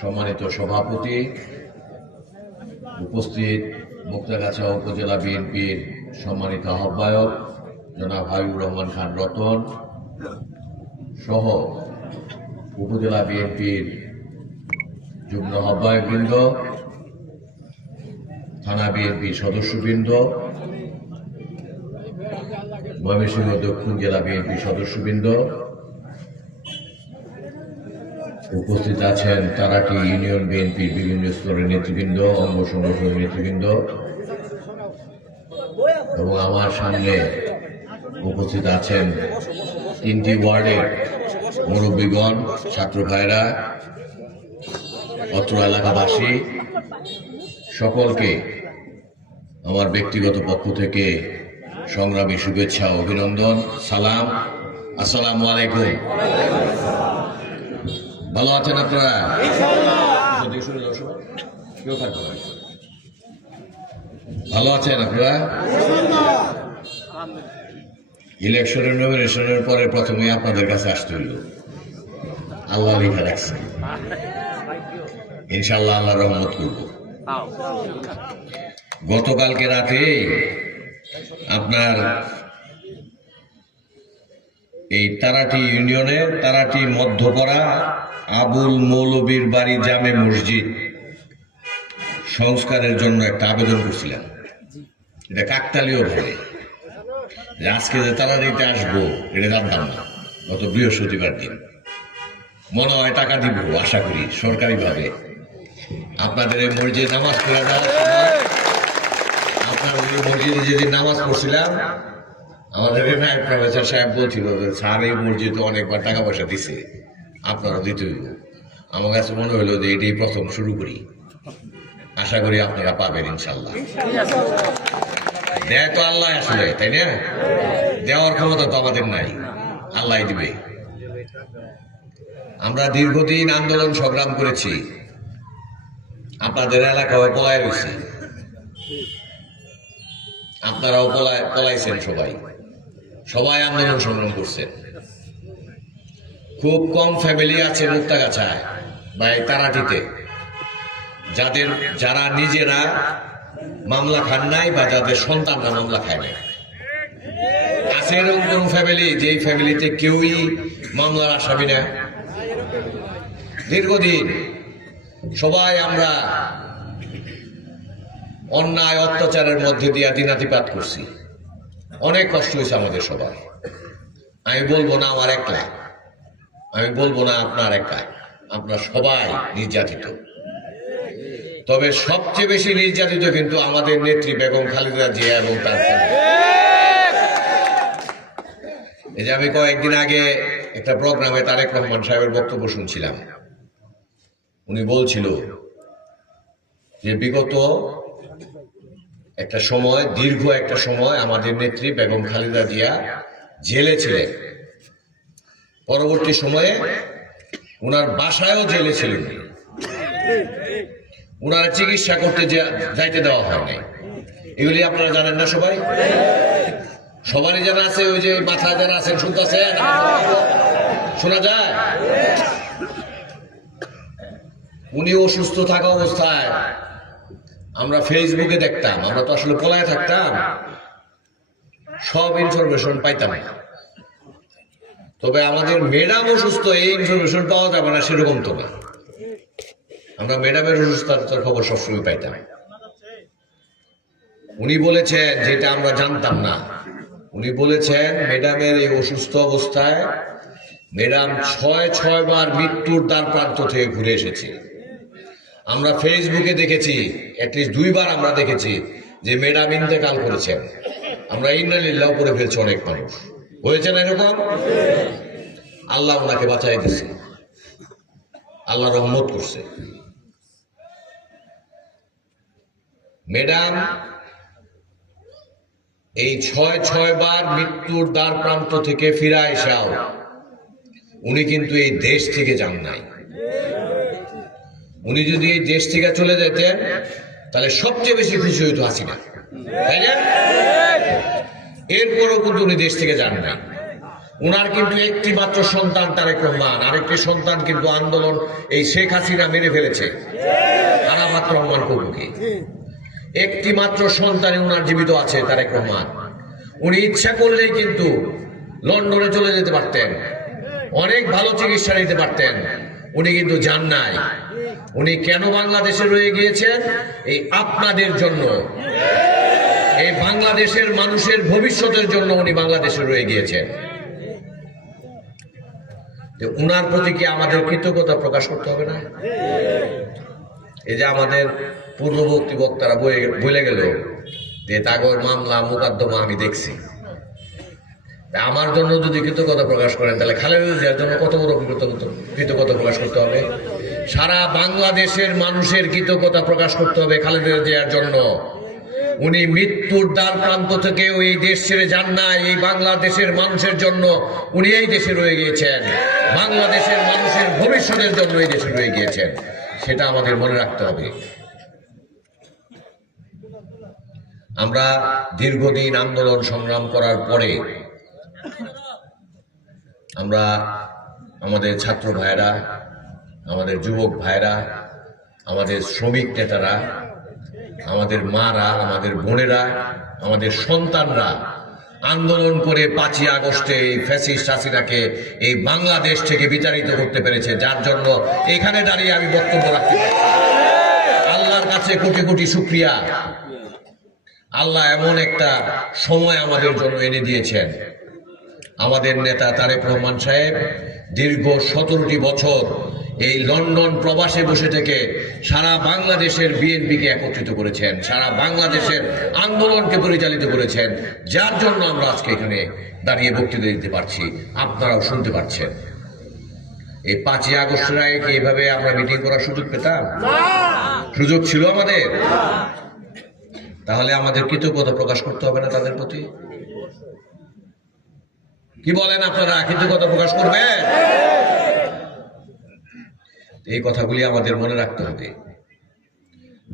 সম্মানিত সভাপতি, উপস্থিত মুক্তাগাছা উপজেলা বিএনপির সম্মানিত আহ্বায়ক জনাব হাবিবুর রহমান খান রতন সহ উপজেলা বিএনপির যুগ্ম আহ্বায়কবৃন্দ, থানা বিএনপির সদস্যবৃন্দ, ময়মনসিংহ দক্ষিণ জেলা বিএনপির সদস্যবৃন্দ উপস্থিত আছেন তারাটি ইউনিয়ন বিএনপির বিভিন্ন স্তরের নেতৃবৃন্দ, অঙ্গ সংগঠনের নেতৃবৃন্দ। এবং আমার সামনে উপস্থিত আছেন তিনটি ওয়ার্ডের মুরব্বীগণ, ছাত্র ভাইরা অত্র এলাকাবাসী, সকলকে আমার ব্যক্তিগত পক্ষ থেকে সংগ্রামী শুভেচ্ছা অভিনন্দন, সালাম। আসসালামু আলাইকুম। ভালো আছেন আপনারা। কেউ না। ভালো আছেন আপনারা? ইলেকশনের নমিনেশনের পরে প্রথমে আপনাদের কাছে আসতে হইল। আল্লাহ লিখা রাখছে। ইনশাল্লাহ আল্লাহ রহমত করব। গতকালকে রাতে আপনার এই তারাটি ইউনিয়নের তারাটি মধ্যপাড়া আবুল মৌলবীর বাড়ি জামে মসজিদ সংস্কারের জন্য একটা আবেদন করছিলাম এটা কাকতালীয় ভাবে আজকে যে তারাটিতে আসব, এটা জানতাম না। গত বৃহস্পতিবার দিন। মনে হয় টাকা দিব, আশা করি, সরকারিভাবে। আপনাদের এই মসজিদে নামাজ পড়ে আপনার মসজিদে যেদিন নামাজ পড়ছিলাম আমাদের নায়ক প্রফেসর সাহেব বলছিল যে, স্যার, এই মসজিদে অনেকবার টাকা পয়সা দিছে। আপনারও দিতে হইব। আমার কাছে মনে হলো যে, এটাই প্রথম শুরু করি। আশা করি আপনারা পাবেন ইনশাল্লাহ দেয় তো আল্লাহ আসলে, তাই না? দেওয়ার ক্ষমতা তো আমাদের নাই। আল্লাহ দিবে। আমরা দীর্ঘদিন আন্দোলন সংগ্রাম করেছি। আপনাদের এলাকায় পলায় রয়েছে। আপনারাও পলায় পলাইছেন সবাই। সবাই আন্দোলন সংগ্রাম করছেন খুব কম ফ্যামিলি আছে মুক্তাগাছায় বা এই তারাটিতে। যাদের, যারা নিজেরা মামলা খান নাই বা যাদের সন্তানরা মামলা খায় নাই। আছে এরকম কোন ফ্যামিলি যেই ফ্যামিলিতে কেউই মামলার আসামি না। দীর্ঘদিন সবাই আমরা অন্যায়, অত্যাচারের মধ্যে দিয়ে দিনাতিপাত করছি। অনেক কষ্ট হয়েছে আমাদের সবার। আমি বলব না আমার একলা। আমি বলব না আপনার একা। আপনার সবাই নির্যাতিত। তবে সবচেয়ে বেশি নির্যাতিত কিন্তু আমাদের নেত্রী বেগম খালেদা জিয়া এবং তার এই যে আমি কয়েকদিন আগে একটা প্রোগ্রামে তারেক রহমান সাহেবের বক্তব্য শুনছিলাম। উনি বলছিল যে, বিগত একটা সময়, দীর্ঘ একটা সময় আমাদের নেত্রী বেগম খালেদা জিয়া জেলে ছিলেন। পরবর্তী সময়ে ওনার বাসায়ও জেলে ছিলেন। ওনার চিকিৎসা করতে যাইতে দেওয়া হয় নাই এগুলি আপনারা জানেন না সবাই? সবারই জানা আছে, ওই যে মাথায় যারা আছেন, শুনতেছেন? শোনা যায়? উনি অসুস্থ থাকা অবস্থায় আমরা ফেসবুকে দেখতাম, আমরা তো আসলে পলায় থাকতাম। সব ইনফরমেশন পাইতাম। তবে আমাদের ম্যাডাম অসুস্থ, এই ইনফরমেশন পাওয়া যাবে না, সেরকম তো না। আমরা ম্যাডামের অসুস্থতার খবর সবসময় পাইতাম। উনি বলেছেন যেটা আমরা জানতাম না। উনি বলেছেন ম্যাডামের এই অসুস্থ অবস্থায় ম্যাডাম ছয় ছয় বার মৃত্যুর দ্বার প্রান্ত থেকে ঘুরে এসেছে। আমরা ফেসবুকে দেখেছি অ্যাটলিস্ট দুইবার আমরা দেখেছি, যে ম্যাডাম ইন্তেকাল করেছেন আমরা ইন্নালিল্লাহ করে ফেলছি অনেক মানুষ। হয়েছে না এরকম? আল্লাহ ওনাকে বাঁচাই দিছে। আল্লাহ রহমত করছে। ম্যাডাম এই ছয় ছয় বার মৃত্যুর দ্বার প্রান্ত থেকে ফিরা এসাও উনি কিন্তু এই দেশ থেকে যান নাই। উনি যদি দেশ থেকে চলে যেতেন, তাহলে সবচেয়ে বেশি খুশি হইতো হাসিনা। তাই না? এরপরও কিন্তু উনি দেশ থেকে যান নাই উনার কিন্তু একটি মাত্র সন্তান তারেক রহমান, আরেকটি সন্তান কিন্তু আন্দোলন এই শেখ হাসিনা মেরে ফেলেছে। আরাফাত রহমান কবুকে একটি মাত্র সন্তানে উনার জীবিত আছে তারেক রহমান। উনি ইচ্ছা করলেই কিন্তু লন্ডনে চলে যেতে পারতেন। অনেক ভালো চিকিৎসা নিতে পারতেন। উনি কিন্তু যান নাই। উনি কেন বাংলাদেশে রয়ে গিয়েছেন? এই আপনাদের জন্য। এই বাংলাদেশের মানুষের ভবিষ্যতের জন্য উনি বাংলাদেশে রয়ে গিয়েছেন। উনার প্রতি কি আমাদের কৃতজ্ঞতা প্রকাশ করতে হবে না? এই যে আমাদের পূর্ববর্তী বক্তারা বলে গেল যে তাগর মামলা, মোকদ্দমা আমি দেখছি। আমার জন্য যদি কৃতজ্ঞতা প্রকাশ করেন, তাহলে খালেদা জিয়ার জন্য কত বড় কৃতজ্ঞতা প্রকাশ করতে হবে? সারা বাংলাদেশের মানুষের কৃতজ্ঞতা প্রকাশ করতে হবে খালেদা জিয়ার জন্য। উনি মৃত্যুর দ্বার প্রান্ত থেকে ওই দেশ ছেড়ে যান না এই বাংলাদেশের মানুষের জন্য উনি এই দেশে রয়ে গিয়েছেন। বাংলাদেশের মানুষের ভবিষ্যতের জন্য এই দেশে রয়ে গিয়েছেন। সেটা আমাদের মনে রাখতে হবে। আমরা দীর্ঘদিন আন্দোলন সংগ্রাম করার পরে আমরা আমাদের ছাত্র ভাইরা আমাদের যুবক ভাইরা আমাদের শ্রমিক নেতারা, আমাদের মারা, আমাদের বোনেরা, আমাদের সন্তানরা আন্দোলন করে পাঁচই আগস্টে এই ফ্যাসিস্ট হাসিনাকে এই বাংলাদেশ থেকে বিচারিত করতে পেরেছে। যার জন্য এখানে দাঁড়িয়ে আমি বক্তব্য রাখতে। আল্লাহর কাছে কোটি কোটি শুক্রিয়া। আল্লাহ এমন একটা সময় আমাদের জন্য এনে দিয়েছেন। আমাদের নেতা তারেক রহমান সাহেব দীর্ঘ সতেরোটি বছর এই লন্ডন প্রবাসে বসে থেকে সারা বাংলাদেশের বিএনপিকে একত্রিত করেছেন, সারা বাংলাদেশের আন্দোলনকে পরিচালিত করেছেন। যার জন্য আমরা আজকে এখানে দাঁড়িয়ে বক্তৃতা দিতে পারছি। আপনারাও শুনতে পাচ্ছেন। এই পাঁচই আগস্টের আগে কি এইভাবে আমরা মিটিং করার সুযোগ পেতাম? সুযোগ ছিল আমাদের। তাহলে আমাদের কৃতজ্ঞতা প্রকাশ করতে হবে না তাদের প্রতি? কি বলেন আপনারা? কৃতজ্ঞতা প্রকাশ করবেন এই কথাগুলি আমাদের মনে রাখতে হবে।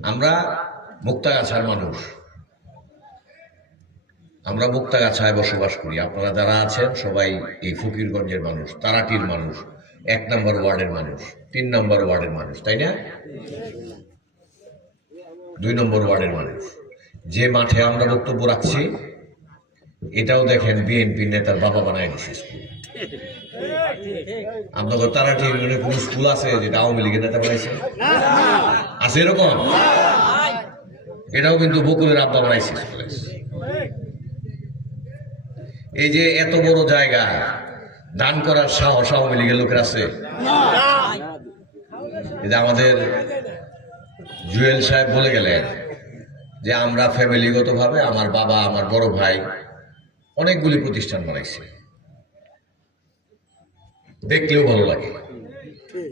আমরা মুক্তাগাছার মানুষ। আমরা মুক্তাগাছায় বসবাস করি। আপনারা যারা আছেন, সবাই এই ফকিরগঞ্জের মানুষ, তারাটির মানুষ, এক নম্বর ওয়ার্ডের মানুষ, তিন নম্বর ওয়ার্ডের মানুষ, তাই না? দুই নম্বর ওয়ার্ডের মানুষ। যে মাঠে আমরা বক্তব্য রাখছি এটাও দেখেন বিএনপি নেতার বাবা বানায় দিচ্ছে স্কুল। আপনাদের কোন স্কুল আছে যেটা আওয়ামী লীগের নেতা বানাইছে? আছে এরকম? এটাও কিন্তু বকুলের আব্বা বানাইছে এই যে এত বড় জায়গা, দান করার সাহস আওয়ামী লীগের লোকের আছে? আমাদের জুয়েল সাহেব বলে গেলেন যে আমরা ফ্যামিলিগতভাবে, আমার বাবা, আমার বড় ভাই অনেকগুলি প্রতিষ্ঠান বানাইছে। দেখলেও ভালো লাগে।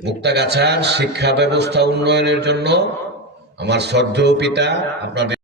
মুক্তাগাছার শিক্ষা ব্যবস্থা উন্নয়নের জন্য আমার শ্রদ্ধেয় পিতা, আপনাদের